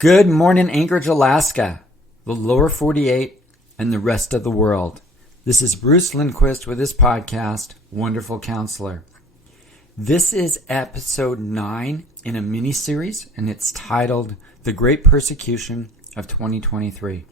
Good morning, Anchorage, Alaska, the lower 48, and the rest of the world. This is Bruce Lindquist with his podcast, Wonderful Counselor. This is episode 9 in a mini-series, and it's titled The Great Persecution of 2023.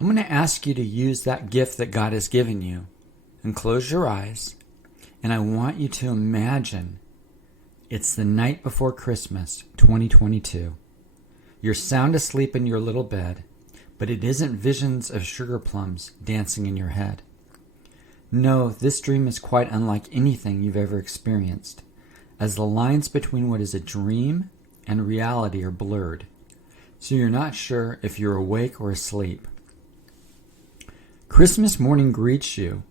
I'm going to ask you to use that gift that God has given you and close your eyes, and I want you to imagine it's the night before Christmas, 2022. You're sound asleep in your little bed, but it isn't visions of sugar plums dancing in your head. No, this dream is quite unlike anything you've ever experienced, as the lines between what is a dream and reality are blurred, so you're not sure if you're awake or asleep. Christmas morning greets you,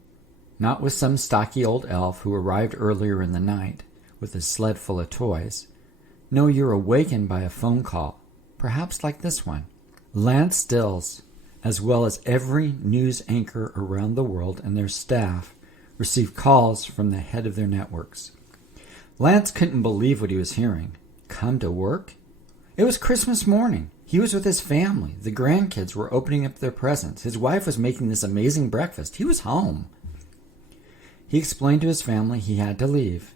not with some stocky old elf who arrived earlier in the night with a sled full of toys. No, you're awakened by a phone call, perhaps like this one. Lance Stills, as well as every news anchor around the world and their staff, received calls from the head of their networks. Lance couldn't believe what he was hearing. Come to work? It was Christmas morning. He was with his family. The grandkids were opening up their presents. His wife was making this amazing breakfast. He was home. He explained to his family he had to leave.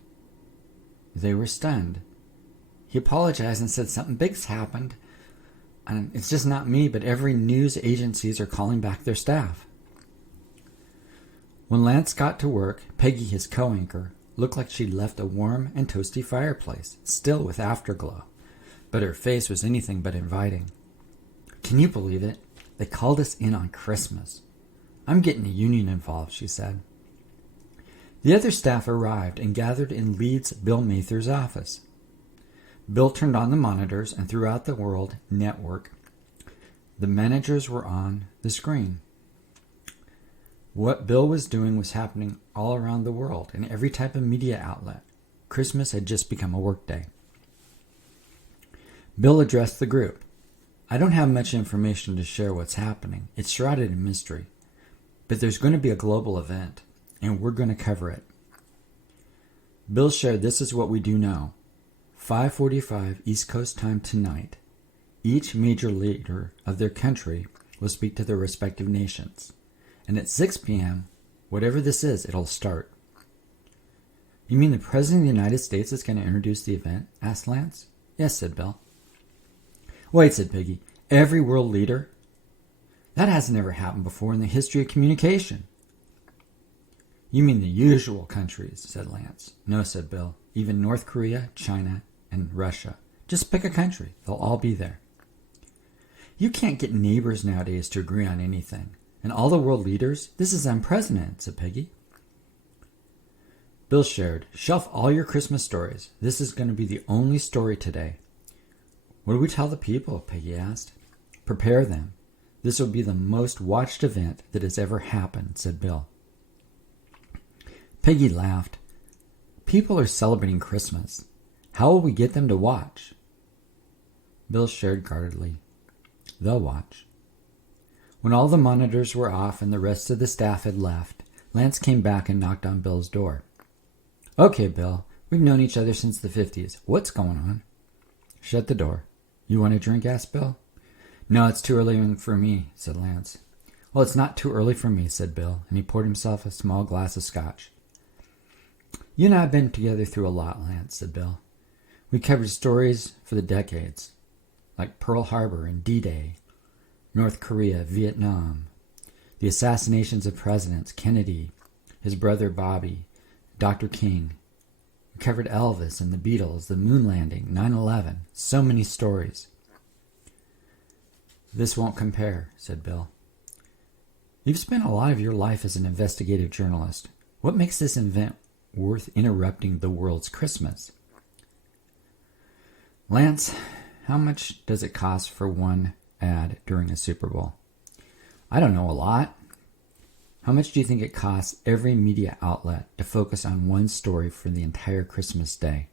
They were stunned. He apologized and said something big's happened. And it's just not me, but every news agencies are calling back their staff. When Lance got to work, Peggy, his co-anchor, looked like she'd left a warm and toasty fireplace, still with afterglow, but her face was anything but inviting. Can you believe it? They called us in on Christmas. I'm getting a union involved, she said. The other staff arrived and gathered in Leeds Bill Mather's office. Bill turned on the monitors, and throughout the world network, the managers were on the screen. What Bill was doing was happening all around the world in every type of media outlet. Christmas had just become a workday. Bill addressed the group. I don't have much information to share what's happening. It's shrouded in mystery. But there's going to be a global event, and we're going to cover it. Bill shared, this is what we do know. 5:45 East Coast time tonight, each major leader of their country will speak to their respective nations. And at 6 p.m., whatever this is, it'll start. You mean the President of the United States is going to introduce the event? Asked Lance. Yes, said Bill. Wait, said Piggy. Every world leader? That hasn't ever happened before in the history of communication. You mean the usual countries, said Lance. No, said Bill. Even North Korea, China, and Russia. Just pick a country. They'll all be there. You can't get neighbors nowadays to agree on anything. And all the world leaders? This is unprecedented, said Peggy. Bill shared, shelf all your Christmas stories. This is going to be the only story today. What do we tell the people? Peggy asked. Prepare them. This will be the most watched event that has ever happened, said Bill. Peggy laughed. People are celebrating Christmas. How will we get them to watch? Bill shared guardedly. They'll watch. When all the monitors were off and the rest of the staff had left, Lance came back and knocked on Bill's door. Okay, Bill, we've known each other since the 50s. What's going on? Shut the door. You want a drink? Asked Bill. No, it's too early for me, said Lance. Well, it's not too early for me, said Bill, and he poured himself a small glass of scotch. You and I have been together through a lot, Lance, said Bill. We covered stories for the decades, like Pearl Harbor and D-Day, North Korea, Vietnam, the assassinations of presidents, Kennedy, his brother Bobby, Dr. King. We covered Elvis and the Beatles, the moon landing, 9/11, so many stories. This won't compare, said Bill. You've spent a lot of your life as an investigative journalist. What makes this event worth interrupting the world's Christmas? Lance, how much does it cost for one ad during a Super Bowl? I don't know, a lot. How much do you think it costs every media outlet to focus on one story for the entire Christmas day?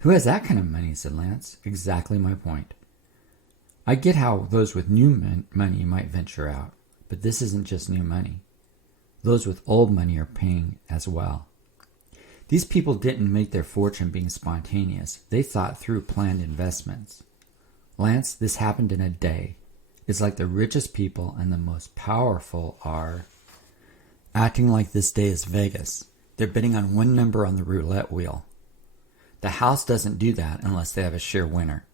Who has that kind of money, said Lance. Exactly my point. I get how those with new money might venture out, but this isn't just new money. Those with old money are paying as well. These people didn't make their fortune being spontaneous. They thought through planned investments. Lance, this happened in a day. It's like the richest people and the most powerful are acting like this day is Vegas. They're betting on one number on the roulette wheel. The house doesn't do that unless they have a sure winner.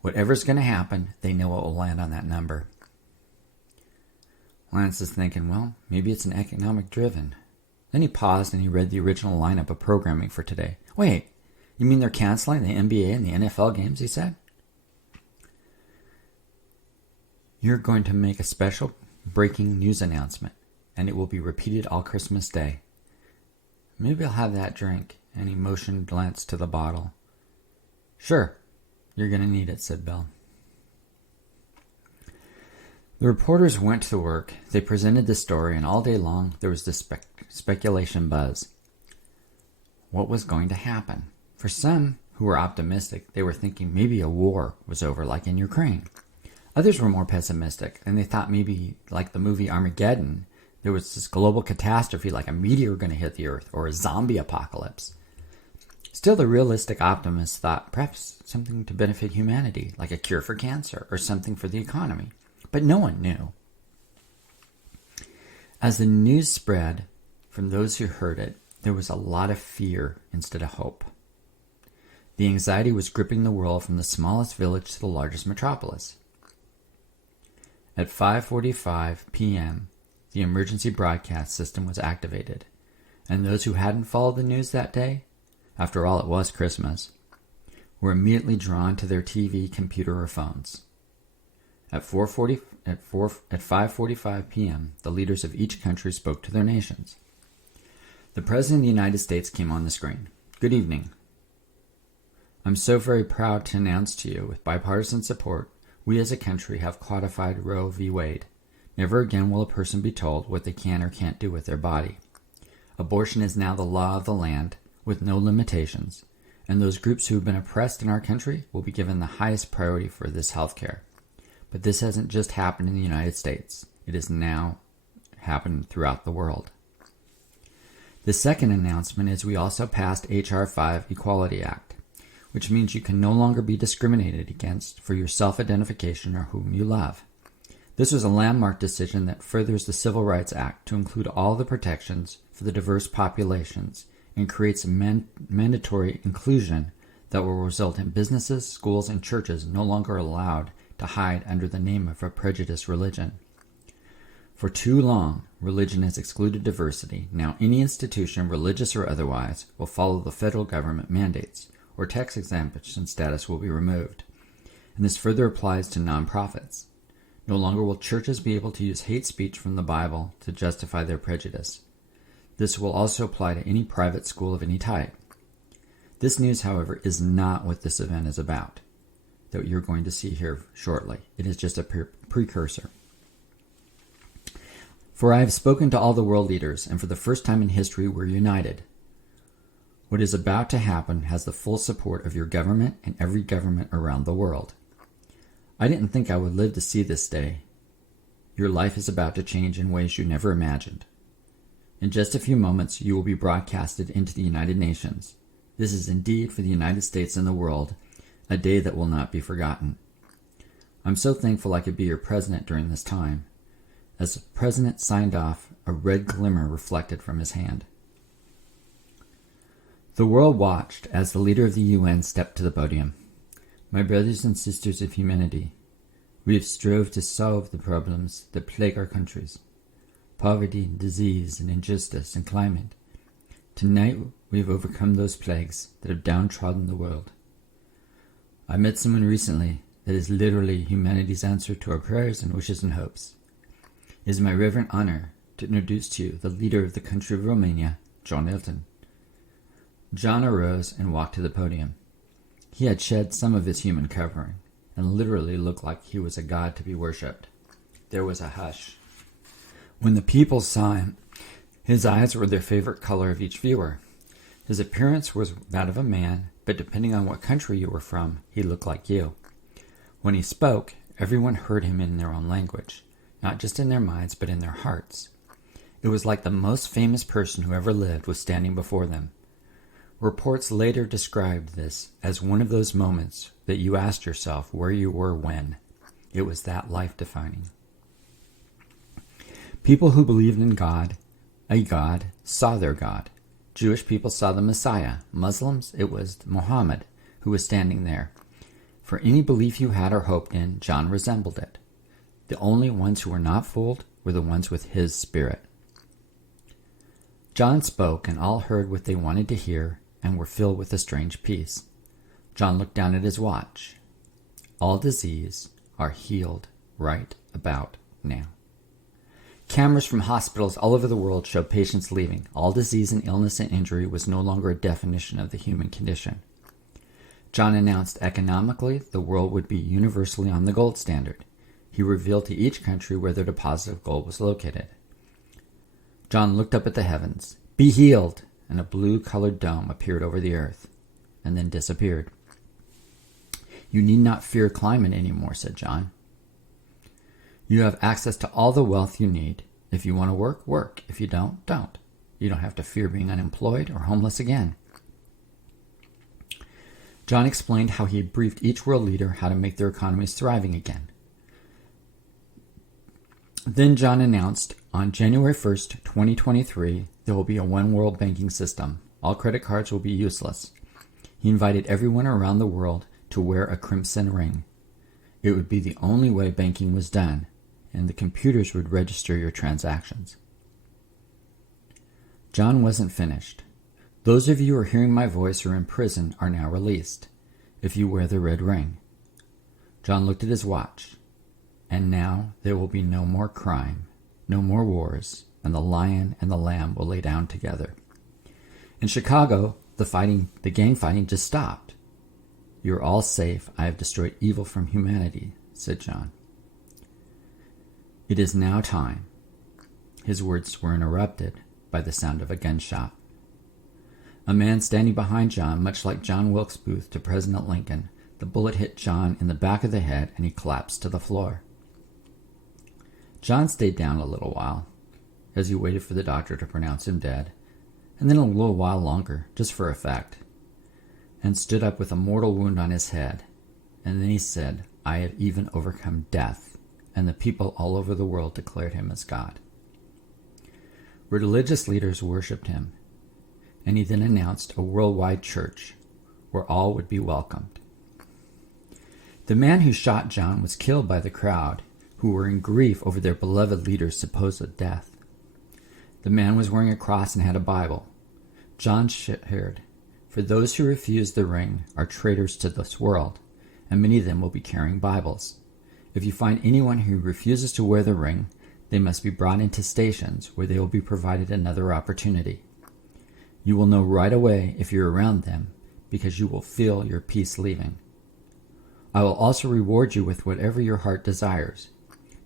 Whatever's going to happen, they know it will land on that number. Lance is thinking, well, maybe it's an economic driven. Then he paused and he read the original lineup of programming for today. Wait, you mean they're canceling the NBA and the NFL games, he said? You're going to make a special breaking news announcement, and it will be repeated all Christmas Day. Maybe I'll have that drink. And he motioned Lance to the bottle. Sure, you're going to need it, said Bill. The reporters went to work. They presented the story, and all day long there was this speculation buzz. What was going to happen? For some who were optimistic, they were thinking maybe a war was over, like in Ukraine. Others were more pessimistic, and they thought maybe, like the movie Armageddon, there was this global catastrophe like a meteor going to hit the earth or a zombie apocalypse. Still, the realistic optimists thought perhaps something to benefit humanity, like a cure for cancer or something for the economy. But no one knew. As the news spread from those who heard it, there was a lot of fear instead of hope. The anxiety was gripping the world from the smallest village to the largest metropolis. At 5:45 p.m., the emergency broadcast system was activated, and those who hadn't followed the news that day, after all it was Christmas, were immediately drawn to their TV, computer, or phones. At 5:45 p.m., the leaders of each country spoke to their nations. The President of the United States came on the screen. Good evening. I'm so very proud to announce to you, with bipartisan support, we as a country have codified Roe v. Wade. Never again will a person be told what they can or can't do with their body. Abortion is now the law of the land, with no limitations, and those groups who have been oppressed in our country will be given the highest priority for this health care. But this hasn't just happened in the United States. It has now happened throughout the world. The second announcement is we also passed H.R. 5 Equality Act, which means you can no longer be discriminated against for your self-identification or whom you love. This was a landmark decision that furthers the Civil Rights Act to include all the protections for the diverse populations and creates a mandatory inclusion that will result in businesses, schools, and churches no longer allowed to hide under the name of a prejudiced religion. For too long, religion has excluded diversity. Now any institution, religious or otherwise, will follow the federal government mandates, or tax exemption status will be removed. And this further applies to nonprofits. No longer will churches be able to use hate speech from the Bible to justify their prejudice. This will also apply to any private school of any type. This news, however, is not what this event is about, that you're going to see here shortly. It is just a precursor. For I have spoken to all the world leaders, and for the first time in history we're united. What is about to happen has the full support of your government and every government around the world. I didn't think I would live to see this day. Your life is about to change in ways you never imagined. In just a few moments, you will be broadcasted into the United Nations. This is indeed for the United States and the world, a day that will not be forgotten. I'm so thankful I could be your president during this time. As the president signed off, a red glimmer reflected from his hand. The world watched as the leader of the UN stepped to the podium. My brothers and sisters of humanity, we have strove to solve the problems that plague our countries. Poverty, disease, and injustice, and climate. Tonight we have overcome those plagues that have downtrodden the world. I met someone recently that is literally humanity's answer to our prayers and wishes and hopes. It is my reverent honor to introduce to you the leader of the country of Romania, John Elton. John arose and walked to the podium. He had shed some of his human covering, and literally looked like he was a god to be worshipped. There was a hush. When the people saw him, his eyes were their favorite color of each viewer. His appearance was that of a man, but depending on what country you were from, he looked like you. When he spoke, everyone heard him in their own language, not just in their minds, but in their hearts. It was like the most famous person who ever lived was standing before them. Reports later described this as one of those moments that you asked yourself where you were when. It was that life-defining. People who believed in a God, saw their God. Jewish people saw the Messiah. Muslims, it was Muhammad who was standing there. For any belief you had or hoped in, John resembled it. The only ones who were not fooled were the ones with his spirit. John spoke, and all heard what they wanted to hear and were filled with a strange peace. John looked down at his watch. All disease are healed right about now. Cameras from hospitals all over the world showed patients leaving. All disease and illness and injury was no longer a definition of the human condition. John announced economically the world would be universally on the gold standard. He revealed to each country where their deposit of gold was located. John looked up at the heavens. Be healed! And a blue-colored dome appeared over the earth, and then disappeared. You need not fear climate anymore, said John. You have access to all the wealth you need. If you want to work, work. If you don't, don't. You don't have to fear being unemployed or homeless again. John explained how he had briefed each world leader how to make their economies thriving again. Then John announced, on January 1st, 2023, there will be a one world banking system. All credit cards will be useless. He invited everyone around the world to wear a crimson ring. It would be the only way banking was done, and the computers would register your transactions. John wasn't finished. Those of you who are hearing my voice or in prison are now released, if you wear the red ring. John looked at his watch. And now there will be no more crime, no more wars, and the lion and the lamb will lay down together. In Chicago, the gang fighting just stopped. You are all safe. I have destroyed evil from humanity, said John. It is now time. His words were interrupted by the sound of a gunshot. A man standing behind John, much like John Wilkes Booth to President Lincoln, the bullet hit John in the back of the head and he collapsed to the floor. John stayed down a little while, as he waited for the doctor to pronounce him dead, and then a little while longer, just for effect, and stood up with a mortal wound on his head. And then he said, I have even overcome death, and the people all over the world declared him as God. Religious leaders worshipped him, and he then announced a worldwide church where all would be welcomed. The man who shot John was killed by the crowd, who were in grief over their beloved leader's supposed death. The man was wearing a cross and had a Bible. John shared, for those who refuse the ring are traitors to this world, and many of them will be carrying Bibles. If you find anyone who refuses to wear the ring, they must be brought into stations where they will be provided another opportunity. You will know right away if you're around them, because you will feel your peace leaving. I will also reward you with whatever your heart desires.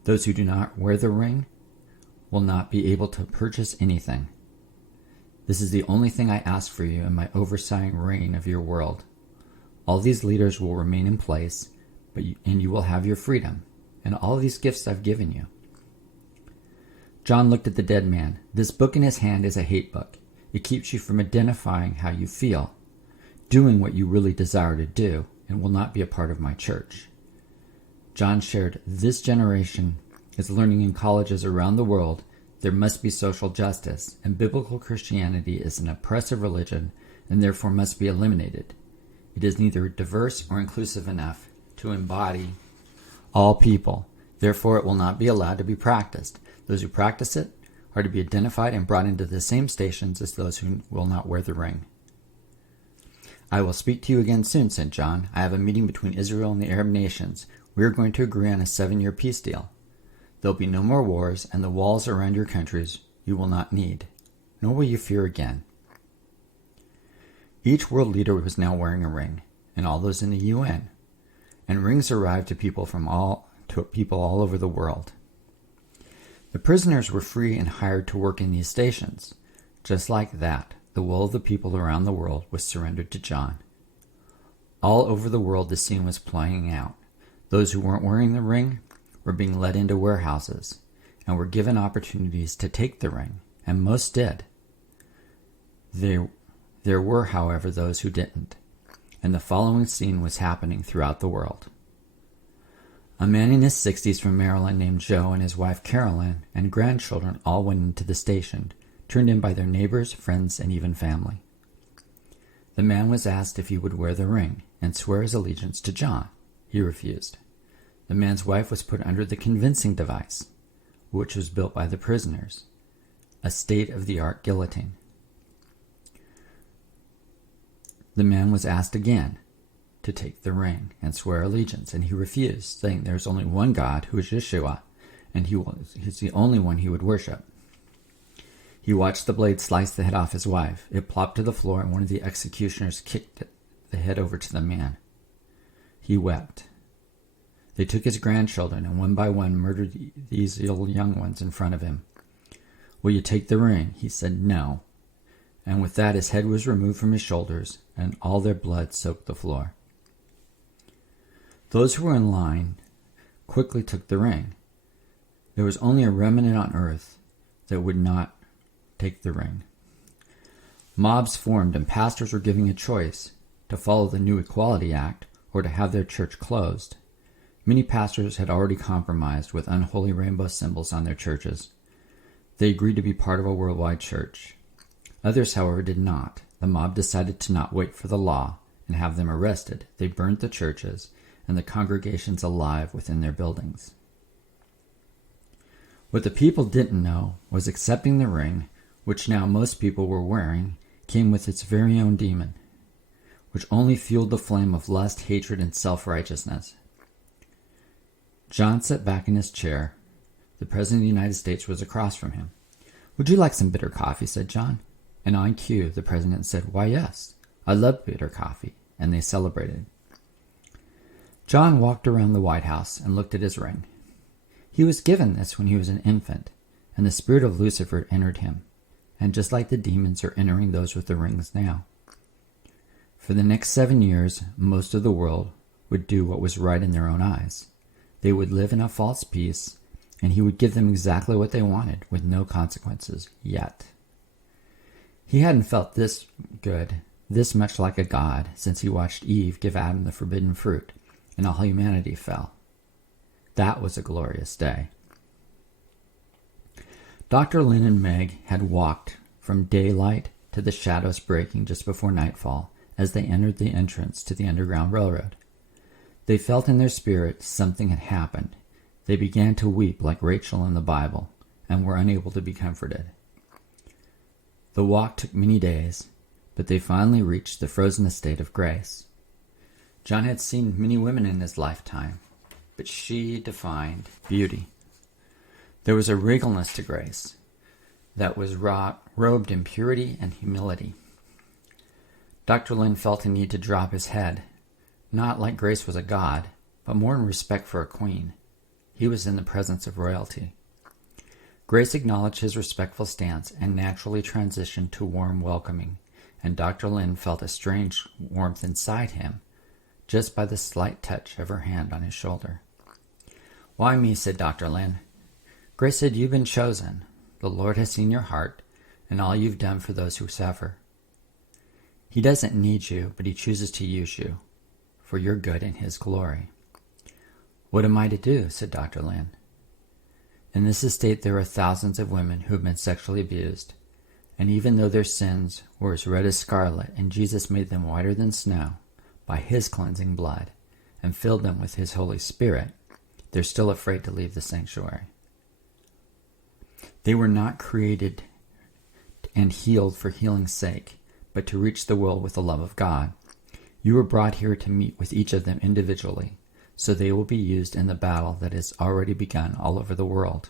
Those who do not wear the ring will not be able to purchase anything. This is the only thing I ask for you in my overseeing reign of your world. All these leaders will remain in place, and you will have your freedom, and all these gifts I've given you. John looked at the dead man. This book in his hand is a hate book. It keeps you from identifying how you feel, doing what you really desire to do, and will not be a part of my church. John shared, this generation is learning in colleges around the world there must be social justice, and biblical Christianity is an oppressive religion and therefore must be eliminated. It is neither diverse or inclusive enough to embody all people. Therefore, it will not be allowed to be practiced. Those who practice it are to be identified and brought into the same stations as those who will not wear the ring. I will speak to you again soon, said John. I have a meeting between Israel and the Arab nations. We are going to agree on a 7-year peace deal. There will be no more wars, and the walls around your countries you will not need, nor will you fear again. Each world leader was now wearing a ring, and all those in the UN, and rings arrived to people all over the world. The prisoners were free and hired to work in these stations. Just like that, the will of the people around the world was surrendered to John. All over the world the scene was playing out. Those who weren't wearing the ring were being led into warehouses, and were given opportunities to take the ring, and most did. There were, however, those who didn't, and the following scene was happening throughout the world. A man in his 60s from Maryland named Joe and his wife Carolyn and grandchildren all went into the station, turned in by their neighbors, friends, and even family. The man was asked if he would wear the ring and swear his allegiance to John. He refused. The man's wife was put under the convincing device, which was built by the prisoners, a state-of-the-art guillotine. The man was asked again to take the ring and swear allegiance, and he refused, saying there's only one God, who is Yeshua, and he's the only one he would worship. He watched the blade slice the head off his wife. It plopped to the floor, and one of the executioners kicked the head over to the man. He wept. They took his grandchildren, and one by one murdered these young ones in front of him. "Will you take the ring?" He said, "No." And with that his head was removed from his shoulders, and all their blood soaked the floor. Those who were in line quickly took the ring. There was only a remnant on earth that would not take the ring. Mobs formed, and pastors were giving a choice to follow the new Equality Act or to have their church closed. Many pastors had already compromised with unholy rainbow symbols on their churches. They agreed to be part of a worldwide church. Others, however, did not. The mob decided to not wait for the law and have them arrested. They burned the churches and the congregations alive within their buildings. What the people didn't know was accepting the ring, which now most people were wearing, came with its very own demon, which only fueled the flame of lust, hatred, and self-righteousness. John sat back in his chair. The President of the United States was across from him. "Would you like some bitter coffee?" said John. And on cue, the President said, "Why, yes, I love bitter coffee," and they celebrated. John walked around the White House and looked at his ring. He was given this when he was an infant, and the spirit of Lucifer entered him, and just like the demons are entering those with the rings now. For the next 7 years, most of the world would do what was right in their own eyes. They would live in a false peace, and he would give them exactly what they wanted, with no consequences, yet. He hadn't felt this good, this much like a god, since he watched Eve give Adam the forbidden fruit, and all humanity fell. That was a glorious day. Dr. Lynn and Meg had walked from daylight to the shadows breaking just before nightfall as they entered the entrance to the Underground Railroad. They felt in their spirit something had happened. They began to weep like Rachel in the Bible and were unable to be comforted. The walk took many days, but they finally reached the frozen estate of Grace. John had seen many women in his lifetime, but she defined beauty. There was a regalness to Grace that was robed in purity and humility. Dr. Lynn felt a need to drop his head, not like Grace was a god, but more in respect for a queen. He was in the presence of royalty. Grace acknowledged his respectful stance and naturally transitioned to warm welcoming, and Dr. Lynn felt a strange warmth inside him, just by the slight touch of her hand on his shoulder. "Why me?" said Dr. Lynn. Grace said, "You've been chosen. The Lord has seen your heart and all you've done for those who suffer. He doesn't need you, but he chooses to use you for your good and his glory." "What am I to do?" said Dr. Lynn. "In this estate there are thousands of women who have been sexually abused, and even though their sins were as red as scarlet and Jesus made them whiter than snow by his cleansing blood and filled them with his Holy Spirit, they're still afraid to leave the sanctuary. They were not created and healed for healing's sake, but to reach the world with the love of God. You were brought here to meet with each of them individually, so they will be used in the battle that has already begun all over the world."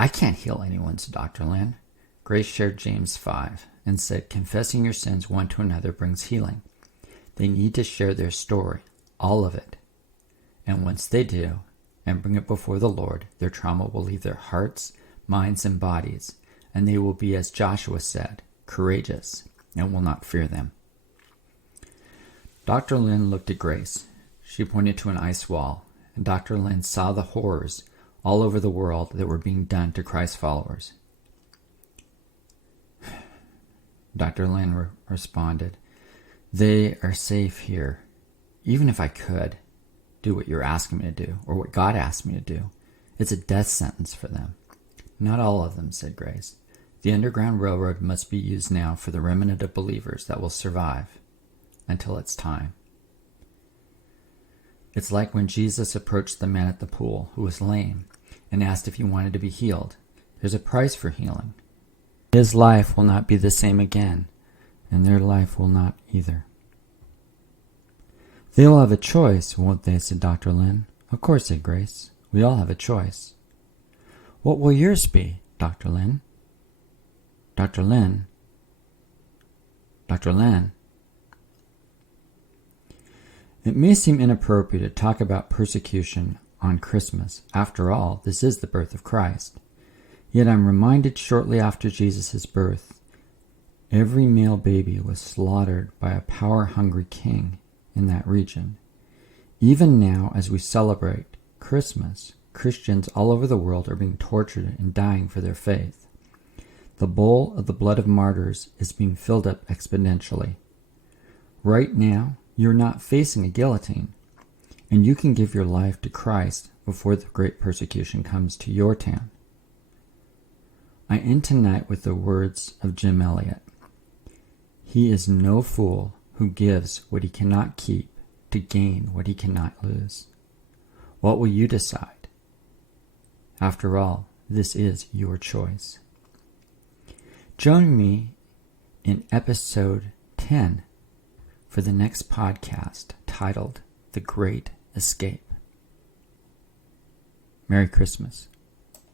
"I can't heal anyone," said Dr. Lynn. Grace shared James 5 and said, "Confessing your sins one to another brings healing." They need to share their story, all of it. And once they do, and bring it before the Lord, their trauma will leave their hearts, minds, and bodies, and they will be, as Joshua said, courageous, and will not fear them. Dr. Lynn looked at Grace. She pointed to an ice wall, and Dr. Lynn saw the horrors all over the world that were being done to Christ followers. Dr. Lynn responded, "They are safe here. Even if I could do what you're asking me to do, or what God asked me to do, it's a death sentence for them." "Not all of them," said Grace. "The Underground Railroad must be used now for the remnant of believers that will survive until it's time." It's like when Jesus approached the man at the pool who was lame and asked if he wanted to be healed. There's a price for healing. His life will not be the same again, and their life will not either. "They'll have a choice, won't they?" said Dr. Lynn. "Of course," said Grace. "We all have a choice." "What will yours be, Dr. Lynn?" Dr. Lynn. Dr. Lynn. It may seem inappropriate to talk about persecution on Christmas. After all, this is the birth of Christ. Yet I'm reminded shortly after Jesus' birth, every male baby was slaughtered by a power-hungry king in that region. Even now, as we celebrate Christmas, Christians all over the world are being tortured and dying for their faith. The bowl of the blood of martyrs is being filled up exponentially. Right now, you're not facing a guillotine, and you can give your life to Christ before the great persecution comes to your town. I end tonight with the words of Jim Elliot. "He is no fool who gives what he cannot keep to gain what he cannot lose." What will you decide? After all, this is your choice. Join me in episode 10 for the next podcast titled The Great Escape. Merry Christmas.